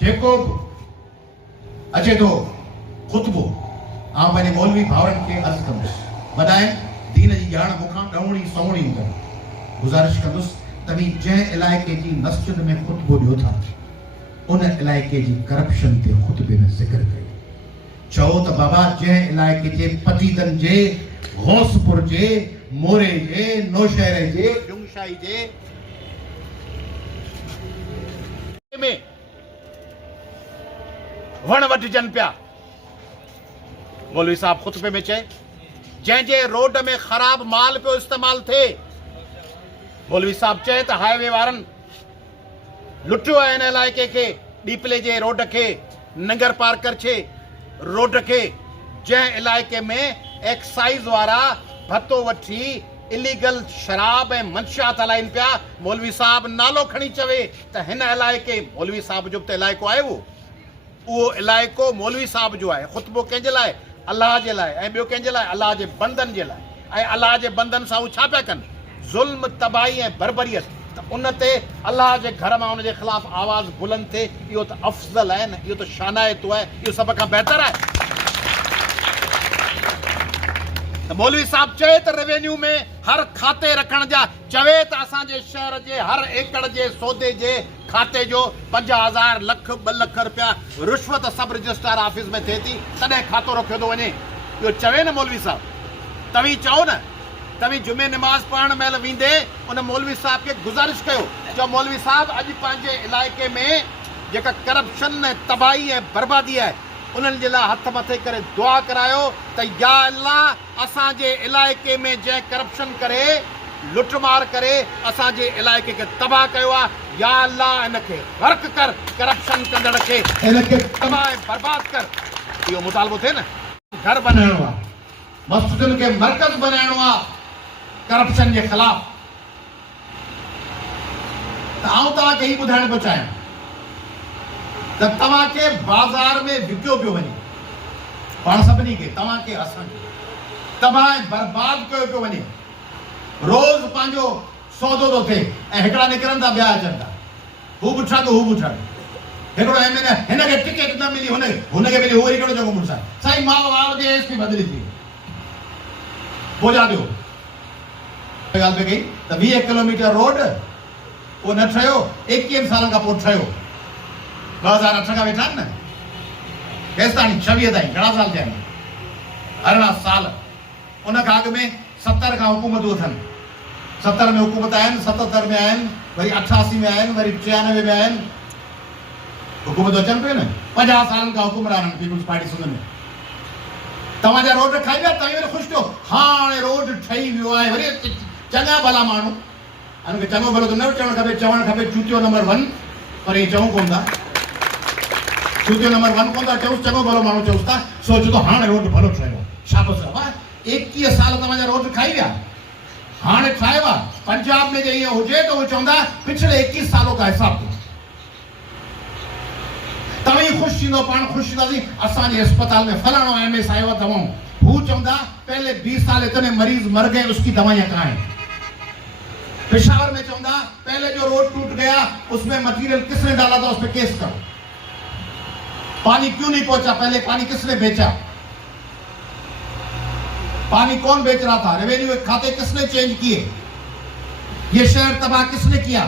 जेको अचे थो ख़ुतबो आउं पंहिंजे मौलवी भाउरनि खे अर्ज़ु कंदुसि, वॾाए दीन जी ॼाण मूंखां ॾवणी सवणी हूंदनि। गुज़ारिश कंदुसि तव्हीं जंहिं इलाइक़े जी मस्जिद में ख़ुतबो ॾियो था उन इलाइक़े जी करप्शन ते ख़ुतबे में ज़िक्र कयो। चओ त बाबा जंहिं इलाइक़े जे पतीदन जे, गौसपुर जे, मोरे जे, नौशहरे जे, जुमशाई जे में वण वढजनि पिया, मौलवी साहब ख़ुतबे में चए जंहिंजे रोड में ख़राब माल पियो इस्तेमाल थिए, मौलवी साहब चए त हाईवे वारनि लुटियो आहे हिन इलाइक़े खे, डीपले जे रोड खे, नंगर पार्कर छे रोड खे, जंहिं इलाइक़े में एक्साइज़ वारा भत्तो वठी इलीगल शराब ऐं मंशियात हलाइनि पिया। मौलवी साहब नालो खणी चवे त हिन इलाइक़े, मौलवी साहब जो त इलाइक़ो आहे उहो इलाइक़ो मौलवी साहब जो आहे। ख़ुतबो कंहिंजे लाइ? अलाह जे लाइ। ऐं ॿियो कंहिंजे लाइ? अलाह जे बंदनि जे लाइ। ऐं अलाह जे बंदनि सां उहे छा पिया कनि? ज़ुल्म, तबाही ऐं बरबरीअत। त उन ते अलाह जे घर मां उन जे ख़िलाफ़ आवाज़ बुलंद थिए, इहो त अफ़ज़ल आहे न, इहो त शानाइतो आहे, इहो सभ खां बहितर आहे। त मौलवी साहब चए त रेवेन्यू में हर खाते रखण जा, चवे त असांजे शहर जे हर एकड़ जे सौदे जे खाते जो 50,000 लख 2 लख रुपया रिश्वत सब रजिस्ट्रार ऑफिस में थिए थी, तॾहिं खातो रखियो थो वञे। इहो चवे न मौलवी साहब। तव्हीं चओ न, तव्हीं जुमे नमाज़ पढ़ण महिल वेंदे उन मौलवी साहब खे गुज़ारिश कयो, चओ मौलवी साहब अॼु पंहिंजे इलाइक़े में जेका करप्शन ऐं तबाही ऐं बर्बादी आहे उन्हनि जे लाइ हथ मथे करे दुआ करायो त या अल्लाह असांजे इलाइक़े में जंहिं करप्शन करे, लुटमार करे असांजे इलाइक़े खे तबाह कयो आहे, या अल्लाह हिनखे ग़र्क़ कर, करप्शन कंदड़ खे हिनखे तबाह ऐं बर्बाद कर। इहो मुतालबो थिए न। घर बनाइणो आहे, मस्जिदुनि खे मर्कज़ बनाइणो आहे करप्शन जे ख़िलाफ़। त आउं तव्हांखे ही ॿुधाइण पियो चाहियां त तव्हांखे बाज़ार में विकियो पियो वञे, पाण सभिनी खे, तव्हांखे असांखे तबाह ऐं बर्बाद कयो पियो वञे। रोज़ पंहिंजो सौदो थो थिए ऐं हिकिड़ा निकिरनि था, ॿिया अचनि था, हू पुछा थो, हू पुछा। हिकिड़ो हिनखे टिकट न मिली, हुनखे मिली, उहो हिकिड़ो चङो मुड़ुसु आहे, साईं मां वार जी ASP बदिली थी, पोजा ॾियो। ॻाल्हि पे कई त 20 किलोमीटर रोड उहो न ठहियो, 21 सालनि खां पोइ ठहियो। 2008 खां वेठा आहिनि न, केसि ताईं? 26 ताईं। घणा साल थिया आहिनि? 18 साल। उन खां अॻु में 70 खां हुकूमतूं अथनि, 70 में हुकूमत आहिनि, 77 में आहिनि, वरी 88 में आहिनि, वरी 93 में आहिनि, हुकूमत अचनि पियूं न। 50 सालनि खां हुकुमरान पीपुल्स पार्टी सिंध में। तव्हांजा रोड खाई विया, तव्हां वरी ख़ुशि थियो, हाणे रोड ठही वियो आहे। वरी चङा भला माण्हू, हिनखे चङो भलो त न चवणु खपे, चवणु खपे चूतियो नंबर 1, पर हीअ चऊं कोन था, चूतियो नंबर 1 कोन था चऊं, चङो भलो माण्हू चऊं था, सोचो त हाणे रोड भलो ठहियो, शाबाश। 21 साल तव्हांजा रोड खाई विया, हाणे ठाहियो आहे। पंजाब में जे ईअं हुजे त उहे चवंदा पिछले 21 सालों का हिसाब दो। तव्हीं ख़ुशि थींदो, पाण ख़ुशि थींदासीं, असांजे अस्पताल में फलाणो MS आयो आहे दवाऊं। हू चवंदा पहले 20 साल इतने मरीज मर गए, उसकी दवाइयां कहाँ हैं? पेशावर में चौंदा पहले जो रोड टूट गया उसमें मटीरियल किसने डाला था, उस पर केस करो। पानी क्यों नहीं पहुंचा, पहले पानी किसने बेचा, पानी कौन बेच रहा था, रेवेन्यू खाते किसने चेंज किए, ये शहर तबाह किसने किया?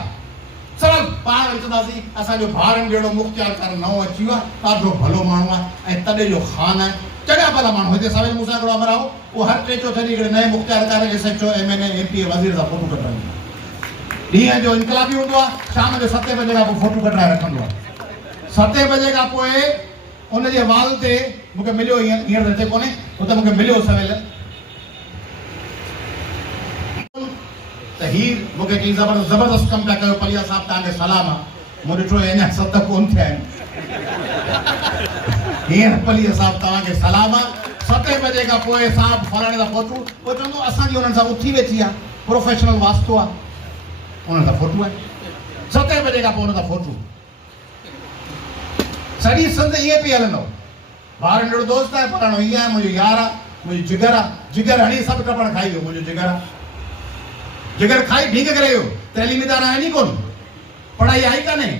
सब पार चंदासी असा जो भारन जेड़ो मुख्तियार कर नओ अची वा ॾाढो भलो माण्हू आहे ऐं तॾहिं जो ख़ान आहे चङा भला माण्हू हिते सवेल मूंसां हिकिड़ो अमर आओ उहो हर टे चौथे ॾींहुं हिकिड़े नए मुख्तियार कर SHO MNA MP वज़ीर सां फोटो कढाईंदो आहे। ॾींहं जो इनकलाबी हूंदो आहे, शाम जो 7 बजे खां पोइ फोटो कढाए रखंदो आहे। 7 बजे खां पोइ उनजे वाल ते मूंखे मिलियो हींअर हिते कोन्हे, हुते मूंखे मिलियो सवेल त हीर मूंखे चई ज़बरदस्त कमु पिया कयो पलिया साहब तव्हांखे सलाम आहे। मूं ॾिठो अञा 7 कोन थिया आहिनि। हींअर पलिया साहब तव्हांखे सलाम आहे। 7 बजे खां पोइ साहब फलाणे सां फोटू पोइ चवंदो असांजी हुननि सां उथी वेठी आहे, प्रोफेशनल वास्तो आहे, उन्हनि सां फोटू आहे। 7 बजे खां पोइ हुन सां फोटू सॼी संद ईअं पई हलंदो। ॿारनि जहिड़ो दोस्त आहे, फलाणो हीअं आहे, मुंहिंजो यार आहे, मुंहिंजो जिगर आहे। जिगर हणी सभु कपड़ खाई वियो, मुंहिंजो जिगर आहे। जिगर खाई ढींग करे वियो। तैलीम इदारा आहिनि ई कोन, पढ़ाई आई कान्हे,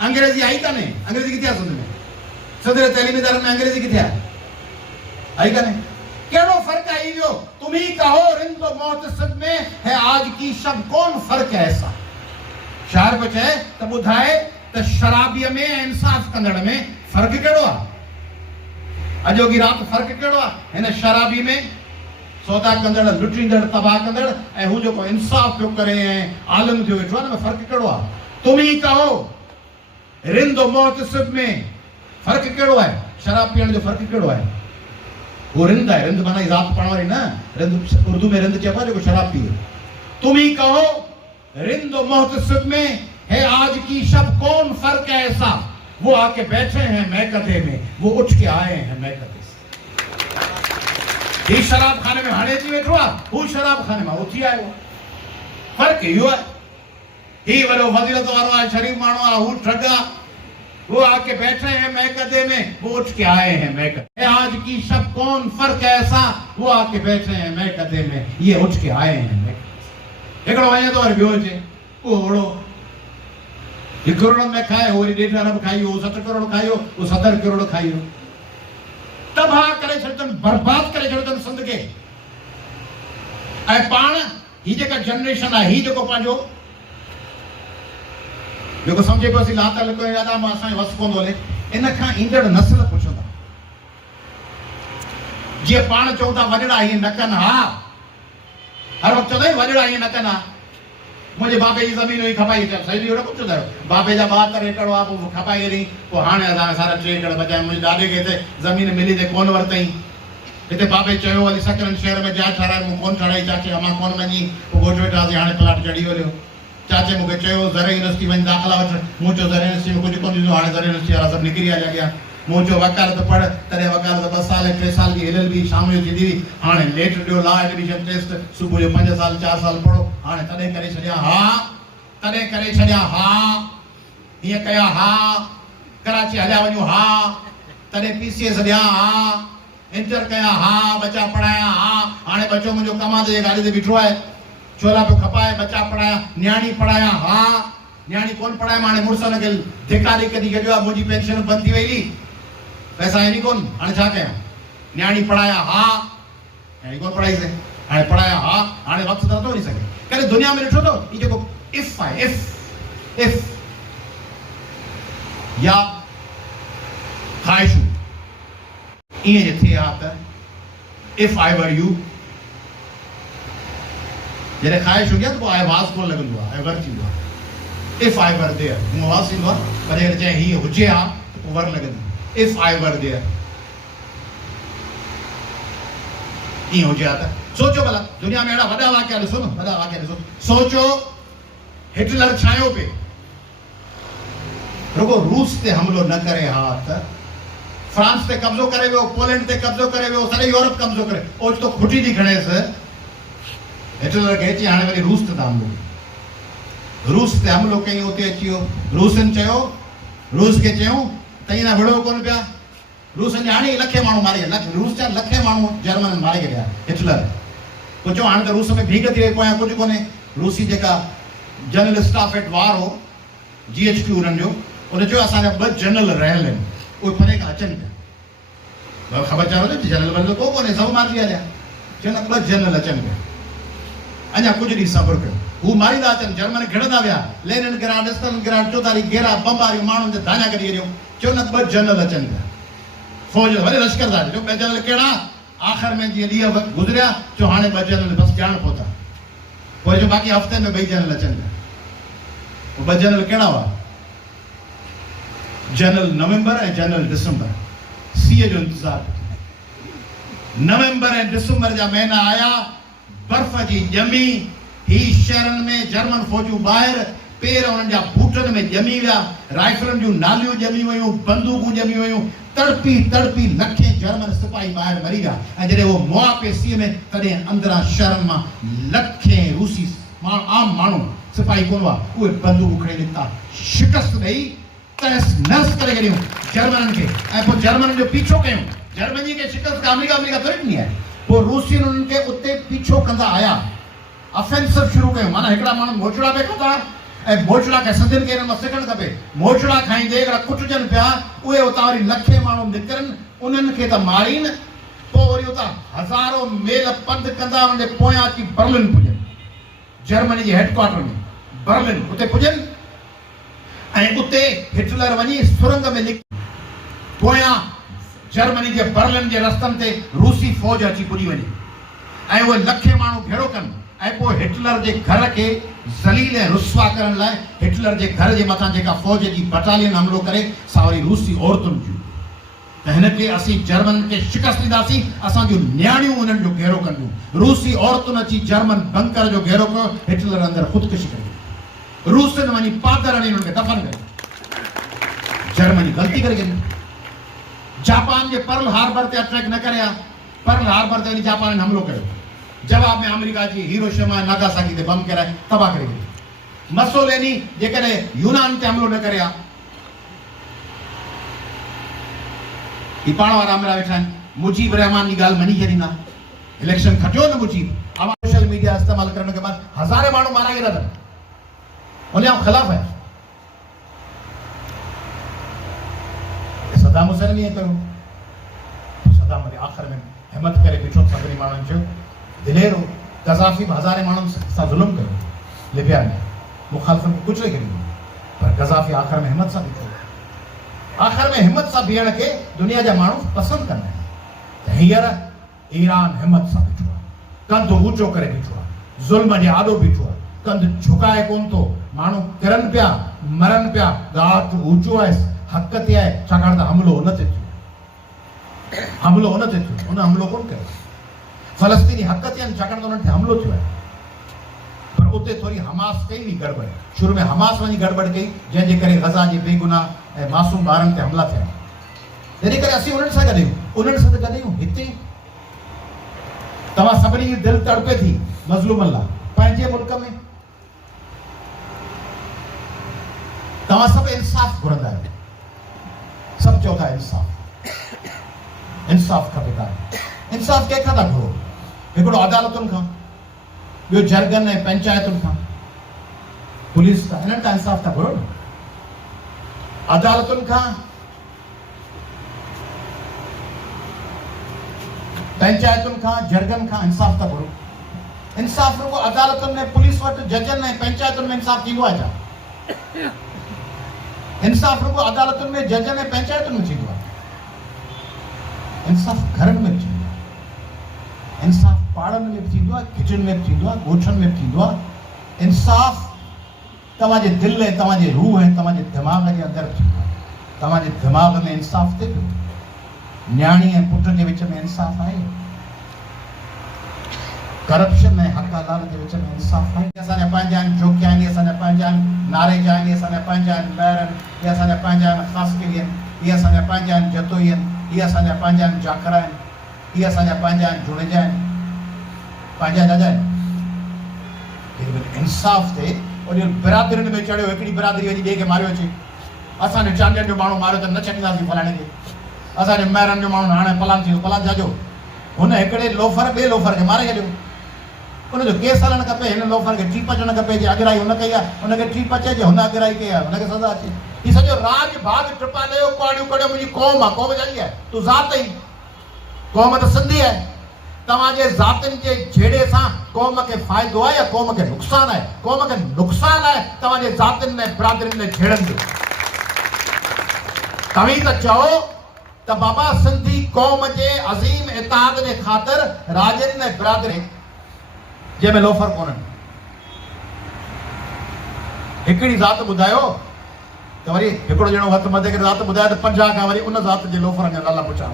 अंग्रेजी आई कान्हे। अंग्रेजी किथे आहे सिंध में? सदर तैलीम इदारनि में अंग्रेजी किथे आहे? आई कान्हे। कहिड़ो फ़र्क़ु आहे इहो? तुम ही कहो रिंद मोहतसिब में है आज की शब कौन फ़र्क़ है ऐसा। शायर पियो चए त ॿुधाए त शराबीअ में ऐं इंसाफ़ कंदड़ में फ़र्क़ु कहिड़ो आहे? अॼोकी राति फ़र्क़ु कहिड़ो आहे हिन शराबी में? सौदा कंदड़, लुटींदड़, तबाह कंदड़ ऐं हू जेको इंसाफ़ पियो करे ऐं आलम थियो वेठो आहे, न में फ़र्क़ु कहिड़ो आहे? तुम ही कहो रिंद मोहतसिब में फ़र्क़ु कहिड़ो आहे? शराब पीअण जो फ़र्क़ु कहिड़ो आहे? वो रिंद है, रिंद माना ज़ात पढ़ण वारी न, रिंद उर्दू में रिंद चइबो आहे जेको शराब पीए। तुम ही कहो रिंद मोहतसिब में है आज की शब कौन फ़र्क है ऐसा। वो आके बैठे हैं मैकदे में, वो उठ के आए हैं मैकदे से। ही शराब खाने में हाणे अची वेठो आहे, हू शराब खाने में उथी आयो आहे। फ़र्क़ु इहो आहे। ही वॾो फज़ीलत वारो आहे, शरीफ़ माण्हू आहे, हू ठग आहे। वो आके बैठे हैं मैकदे में, वो उठ के आए हैं मैकदे। आज की शब कौन फ़र्क है ऐसा। वो आके बैठे हैं मैकदे में, ये उठ के आए हैं मैकदे। हिकिड़ो वञे थो वरी ॿियो अचे, उहो ओड़ो 1 करोड़ में खाए, वो 1.5 अरब खाई, वो 7 करोड़ खाई, वो 70 करोड़ खाई। तबाह करे छॾियनि, बर्बाद करे छॾियनि सिंध खे। ऐं पाण ही जेका जनरेशन आहे, ही जेको पंहिंजो जेको सम्झे पियो असीं लातल कोई दादा मां असांजो वस कोन थो हले, इन खां ईंदड़ नस्ल पुछंदा जीअं पाण चऊं था वॾड़ा हीअं न कनि। हा, हर वक़्तु चवंदा आहियूं वॾड़ा हीअं न कनि। हा, मुंहिंजे बाबे जी ज़मीन हुई खपाई, सही अहिड़ो कुझु चवंदा आहियो? बाबे जा 72 एकड़ हुआ, पोइ खपाई हेॾी, पोइ हाणे असां सारा 3 एकड़ बचा। मुंहिंजे ॾाॾे खे हिते ज़मीन मिली ते कोन वरितई। हिते बाबे चयो हली सकरनि शहर में जाइ ठाराए, मूं कोन ठाराई। चाचे मां कोन वञी, पोइ घोट वेठासीं, हाणे प्लाट चढ़ी वञो। चाचे मूंखे चयो ज़र यूनिवर्सिटी वञी दाख़िला वठ। मूं चयो ज़र यूनिवर्सिटी में कुझु कोन ॾींदो। हाणे ज़र यूनिवर्सिटी वारा सभु निकिरी आया अॻियां। मूं चयो वकालत पढ़, तॾहिं वकालत 2 साल 3 साल जी LLB शाम जो थींदी हुई। हाणे लेट ॾियो लॉ एडमिशन टेस्ट, सुबुह जो 5 साल 4 साल पढ़ो। हाणे तॾहिं करे छॾिया। हा, तॾहिं करे छॾिया। हा, हीअं कया। हा, कराची हलिया वञूं। हा, तॾहिं PCS ॾियां। हा, इंटर कया। हा, बच्चा पढ़ाया। हा, हाणे बच्चो मुंहिंजो कमाते जे गाॾी ते बीठो आहे, छोला पियो खपाए, बच्चा पढ़ाया, न्याणी पढ़ाया। हा, न्याणी कोन पढ़ाए, हाणे मुड़ुसनि खे धिकारी कढी छॾियो आहे, मुंहिंजी पेंशन बंदि थी वई, पैसा आहिनि कोन, हाणे छा कयां? न्याणी पढ़ाया। हा, न्याणी कोन पढ़ाईसीं, हाणे पढ़ाया। हा, हाणे वक़्तु नथो वञी सघे। करे दुनिया में ॾिठो अथव ही जेको इफ़ आहे, इफ़ या ख़्वाहिशूं ईअं जे थिए हा त इफ़ आई वर यू, जॾहिं ख़्वाहिश हूंदी आहे त पोइ आवाज़ कोन लॻंदो आहे, वर थींदो आहे। इफ़ आई वर देयर, हूअं आवाज़ थींदो आहे, पर अगरि चए हीअ हुजे हा त पोइ वर लॻंदी। इफ़ आई वर देयर, ईअं हुजे हा त। सोचो भला, दुनिया में अहिड़ा वॾा वाक़िया ॾिसो न, वॾा वाक़िया ॾिसो। सोचो हिटलर छायो पे, रुगो रूस ते हमलो न करे हा त फ्रांस ते कब्ज़ो करे वियो, पोलैंड ते कब्ज़ो करे वियो, सॼे यूरोप कब्ज़ो करे, ओचितो खुटी थी खणेसि हिटलर खे। अची हाणे वरी रूस ते हमलो, रूस ते हमलो कई, उते अची वियो। रूसनि चयो, रूस खे चयूं त ईअं विड़ो कोन पिया। रूसनि हाणे लखे माण्हू मारे, रूस जा लखे माण्हू जर्मन मारे छॾिया हिटलर। पोइ चयो हाणे त रूस में भीख थी वई, पोयां कुझु कोन्हे। रूसी जेका जनरल स्टाफ एट वार हो, GHQ हुननि जो, उन चयो असांजा 2 जनरल रहियल आहिनि, उहे परे खां अचनि पिया। ख़बर चाहो न जनरल वनरल को कोन्हे, सभु मारिजी हलिया। चयो न 2 जनरल अचनि पिया, अञा कुझु ॾींहुं सब्र कयो। वो मारींदा अचनि जर्मन घिड़ंदा विया लेनिन ग्रांड स्टर्न ग्रांड चौधारी घेरा बमबारियूं माण्हुनि जे धाणा कढी ॾियूं चयो न 2 जनरल अचनि पिया फौज वरी लश्कर था जो 2 जनरल कहिड़ा आख़िर में जीअं ॾींहं गुज़रिया चयो हाणे 2 जनरल बसि ॼाण पहुता पोइ जो बाक़ी हफ़्ते में 2 जनरल अचनि पिया 2 जनरल कहिड़ा हुआ जनरल नवंबर ऐं जनरल दिसंबर सीअ जो इंतज़ारु नवंबर ऐं दिसंबर जा महीना आया बर्फ़ जी ॼमी ही शहरनि में जर्मन फौजूं ॿाहिरि पेर उन्हनि जा बूटनि में ॼमी विया राइफलनि जूं नालियूं ॼमी वियूं बंदूकूं ॼमी वियूं तड़पी तड़पी लखे जर्मन सिपाही ॿाहिरि मरी विया ऐं जॾहिं उहो मुआ पे सीअ में तॾहिं अंदरां शहरनि मां लखे रूसी आम माण्हू सिपाही कोन हुआ उहे बंदूकूं खणी निकिता शिकस्त ॾेई तहस नहस करे छॾियूं जर्मननि खे ऐं पोइ जर्मननि जो पीछो कयूं जर्मनी खे शिकस्त अमेरिका थोरी ॾिनी आहे पोइ रूसियुनि उन्हनि खे उते पीछो कंदा आया ऑफेंसिव शुरू कयूं माना हिकिड़ा माण्हू मोचड़ा पे खाधा ऐं मोचड़ा खे सिंधियुनि खे हिन मां सिखणु खपे मोचड़ा खाईंदे हिकिड़ा कुटजनि पिया उहे उतां वरी लखे माण्हू निकिरनि उन्हनि खे त मारीनि पोइ वरी उतां हज़ारो मेल पंधु कंदा उन पोयां अची बर्लिन पुॼनि जर्मनी जे हेडक्वार्टर में बर्लिन उते पुॼनि ऐं उते हिटलर वञी सुरंग में निकिरी पोयां जर्मनी जे बर्लिन जे रस्तनि ते रूसी फौज अची पुॼी वञे ऐं उहे लखे माण्हू भेड़ो कनि ऐं पोइ हिटलर जे घर खे ज़लील ऐं रुस्वा करण लाइ हिटलर जे घर जे मथां जेका फौज जी बटालियन हमलो करे सा वरी रूसी औरतुनि जूं त हिनखे असीं जर्मन खे शिकस्त ॾींदासीं असांजूं न्याणियूं उन्हनि जो घेरो कंदियूं रूसी औरतुनि अची जर्मन बंकर जो घेरो कयो हिटलर अंदरि ख़ुदकुशी कई रूसियुनि वञी पादर हणी हुननि खे दफ़न कयो जर्मनी ग़लती करे छॾी जापान के पर्ल हार्बर ते अटैक न करे पर्ल हार्बर ते जापान ने हमलो कयो जवाब में अमेरिका जी हिरोशिमा नागासाकी ते बम कराए तबाह करे मसोलेनी जेकॾहिं यूनान ते हमलो न करे ही पाण वारा अमरा वेठा आहिनि मुजीब रहमान की ॻाल्हि मनी छॾींदा इलेक्शन खटियो न मुजीब सोशल मीडिया इस्तेमाल करण के बाद हज़ारे माण्हू मारा गिरा अथनि उन ख़िलाफ़ है सदाम हुसैन ईअं कयो सदाम वरी आख़िर में हिमत करे बीठो सभिनी माण्हुनि जो दिलेरो गज़ाफ़ी हज़ारे माण्हुनि सां ज़ुल्म कयो लिबिया में मुखालिफ़नि खे कुचले छॾियो पर गज़ाफ़ी आख़िर में हिमत सां बीठो आख़िर में हिमत सां बीहण खे दुनिया जा माण्हू पसंदि कंदा आहिनि त हींअर ईरान हिमत सां बीठो आहे कंधु ऊचो करे बीठो आहे ज़ुल्म जे आॾो बीठो आहे कंधु झुकाए कोन थो माण्हू किरनि पिया मरनि पिया घाट ऊचो आहे हक़ ते आहे छाकाणि त हमलो हुन ते थियो हुन हमलो कोन कयो फ़लस्तीनी हक़ ते आहिनि छाकाणि त उन्हनि खे हमलो थियो आहे पर उते थोरी हमास कई हुई गड़बड़ शुरू में हमास वञी गड़बड़ कई जंहिंजे करे गज़ा जी बेगुनाह ऐं मासूम ॿारनि ते हमला थिया तंहिं करे असीं उन्हनि सां गॾियूं हिते तव्हां सभिनी जी दिलि तड़पे थी मज़लूमनि लाइ पंहिंजे मुल्क में तव्हां सभु इंसाफ़ घुरंदा आहियो सभु चओ था इंसाफ़ खपे था इंसाफ़ कंहिंखां था घुरो हिकिड़ो अदालतुनि खां ॿियो जरगन ऐं पंचायतुनि खां पुलिस खां हिननि खां इंसाफ़ था घुरो न अदालतुनि खां पंचायतुनि खां जरगन खां इंसाफ़ था घुरो इंसाफ़ रुगो अदालतुनि में पुलिस वटि जजनि ऐं पंचायतुनि में इंसाफ़ थींदो आहे छा इंसाफ़ रुगो अदालतुनि में जजनि ऐं पंचायतुनि में थींदो आहे इंसाफ़ घरनि में थींदो आहे इंसाफ़ पाड़नि में थींदो आहे किचन में थींदो आहे ॻोठनि में थींदो आहे इंसाफ़ तव्हांजे दिलि ऐं तव्हांजे रूह ऐं तव्हांजे दिमाग़ जे अंदरि थींदो आहे तव्हांजे दिमाग़ में इंसाफ़ थिए पियो न्याणी ऐं पुट जे विच में इंसाफ़ आहे करप्शन ऐं हक़ हलाल जे विच में इंसाफ़ आहे असांजा पंहिंजा आहिनि जोकिया आहिनि असांजा पंहिंजा आहिनि नारेजा आहिनि असांजा पंहिंजा आहिनि ॿाहिरि आहिनि इहे असांजा पंहिंजा आहिनि ख़ासि आहिनि इहे असांजा पंहिंजा आहिनि जतोई आहिनि इहे असांजा पंहिंजा आहिनि जाखरा आहिनि इहे असांजा पंहिंजा आहिनि जुड़जा आहिनि पंहिंजा दादा आहिनि इंसाफ़ ते वरी बिरादरियुनि में चढ़ियो हिकिड़ी बिरादरी वञी ॿिए खे मारियो अचे असांजे चांडियुनि जो माण्हू मारियो त न छॾींदासीं फलाणे खे असांजे महिरनि जो माण्हू हाणे फलाण थी फलाण छाजो हुन हिकिड़े लोफर ॿिए लोफर खे मारे छॾियो हुनजो केस हलणु खपे हिन लोफर खे टीप अचणु खपे जे अॻिराई हुन कई आहे हुनखे टीप अचे जे हुन अॻिराई कई आहे हुनखे सज़ा अचे हीउ सॼो राज भाग टिपा कयो कुआड़ियूं कढियो मुंहिंजी क़ौम आहे क़ौम जाई आहे तूं ज़ात ई क़ौम त सिंधी आहे तव्हांजे ज़ातिन जे झेड़े सां क़ौम खे फ़ाइदो आहे या क़ौम खे नुक़सान आहे? क़ौम खे नुक़सान आहे तव्हांजे ज़ातिन ऐं बिरादरिन जे झेड़नि जो। तव्हीं त चओ त बाबा सिंधी क़ौम जे अज़ीम इतिहाद जे ख़ातिर राजन ऐं बिरादरी जंहिंमें लोफर कोन्हनि। हिकिड़ी ज़ात ॿुधायो त वरी हिकिड़ो ॼणो हथु मथे करे ज़ात ॿुधाए त 50 खां वरी उन ज़ात जे लोफरनि जा नाला पुछां।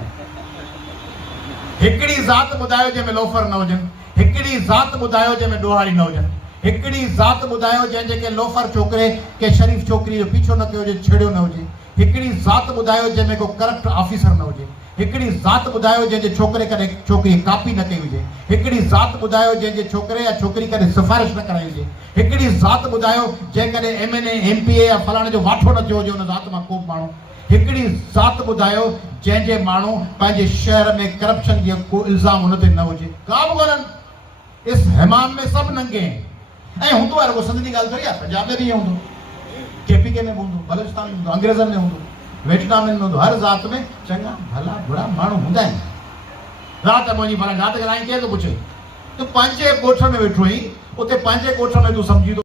हिकिड़ी ज़ात ॿुधायो जंहिंमें लोफर न हुजनि, हिकिड़ी ज़ात ॿुधायो जंहिंमें ॾोहारी न हुजनि, हिकिड़ी ज़ात ॿुधायो जंहिंजे के लोफर छोकिरे के शरीफ़ छोकिरी जो पीछो न कयो हुजे, छेड़ियो न हुजे, हिकिड़ी ज़ात ॿुधायो जंहिंमें को करप्ट ऑफिसर न हुजे, हिकिड़ी ज़ात ॿुधायो जंहिंजे छोकिरे कॾहिं छोकिरी कापी न कई हुजे, हिकिड़ी ज़ात ॿुधायो जंहिंजे छोकिरे या छोकिरी कॾहिं सिफारिश न कराई हुजे, हिकिड़ी ज़ात ॿुधायो जंहिं कॾहिं MNA MPA या फलाणे जो वाठो न थियो हुजे उन ज़ात मां को बि माण्हू, हिकिड़ी ज़ात ॿुधायो जंहिंजे माण्हू पंहिंजे शहर में करप्शन जो को इल्ज़ाम हुन ते न हुजे। का बि कोन्हनि। इस हमाम में सभु नंगे आहिनि। ऐं हूंदो आहे रुॻो सिंध जी ॻाल्हि थोरी आहे, पंजाब में बि ईअं हूंदो, KPK में बि हूंदो, बलूचिस्तान में हूंदो, अंग्रेज़नि में हूंदो, वियतनाम में हूंदो। हर ज़ात में चङा भला बुरा माण्हू हूंदा आहिनि। ज़ात मुंहिंजी फलाणी ज़ात खे साईं केरु थो पुछे? तूं पंहिंजे ॻोठ में वेठो आहीं, उते पंहिंजे ॻोठ में तूं सम्झी थो